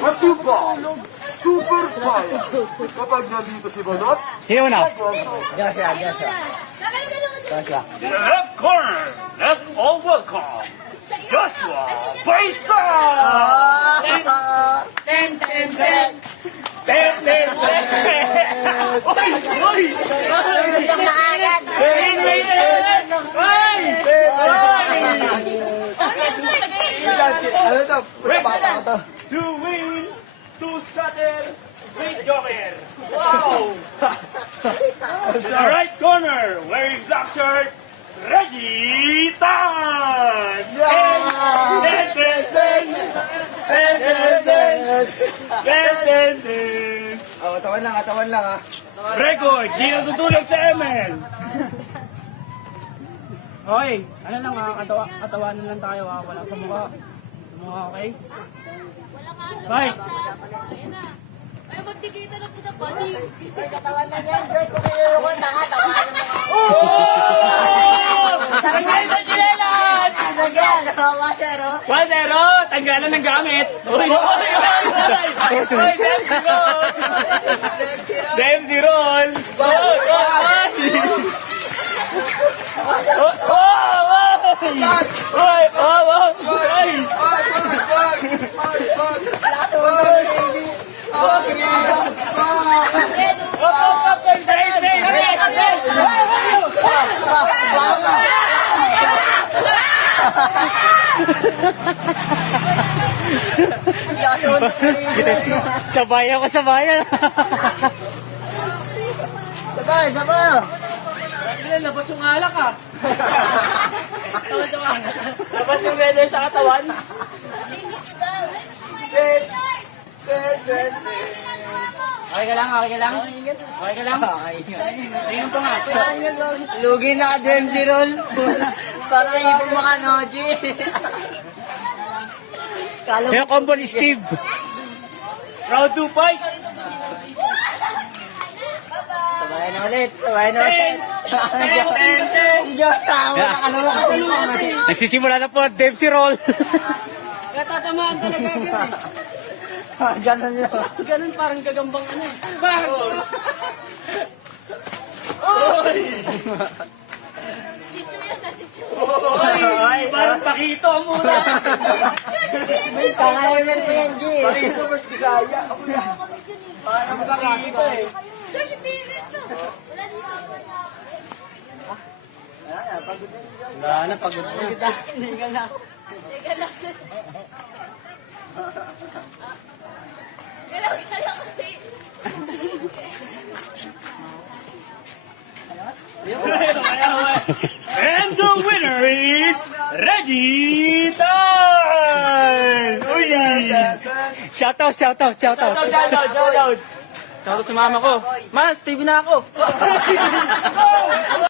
Matsuba, super fire. Kapag nandito si Balot, Sino na? The left corner, let's all welcome Joshua Baisa! Ten, ten, ten. Ten, ten, ten! Oy! Oy! ano ito? Bata ko to. To win, to starter, with Joker! Wow! The right corner, wearing black shirt, Reggie Tan! Ten, ten, ten! Ten, ten, ten! Ten, ten, ten! Oh, atawan lang ha. Record, di natutulog sa ML! Okay, ano lang katawanan lang tayo wala sa mukha. Sa mukha, okay? Right! Ay, magtikita na po na pati. Katawan na yan, Joy. Kung kayo ko, tawanan mo. Tanggalin sa chilelas! Nagyan, hawa sir, oh. 1-0, tanggalan ng gamit. Uy, Dempsey roll. Sabay ako, sabayan. Sabay, sabay. Labas yung alak ah. Labas yung weather sa katawan. Okay ka lang, okay ka lang? Okay ka lang? Tingnan ko nga. Lugi na ka, Dempsey roll. Parang ibang mga noji. Yung combo ni Steve. Proud to fight. Sabay na ulit, sabay na ulit. Si Joy, tawa na kalula kasi. Nagsisimula na po, Dempsey roll. Katatamaan talaga agad. Ganun yun. Ganun parang gagambang ano. Si Chu yan na, si Chu. Oy, parang pakito ang mura. Kakayaman mo yan, G. Pakito mas Bisaya. Parang pakito eh. Josh, pilit to. Wala dito. Wala na, pagod na. Hindi ka na. Teka lang. Galaw ka lang kasi. And the winner is Reggie Tan! Uy! Shoutout, shoutout, shoutout. Shoutout sa mama ko. Man, Steve na ako.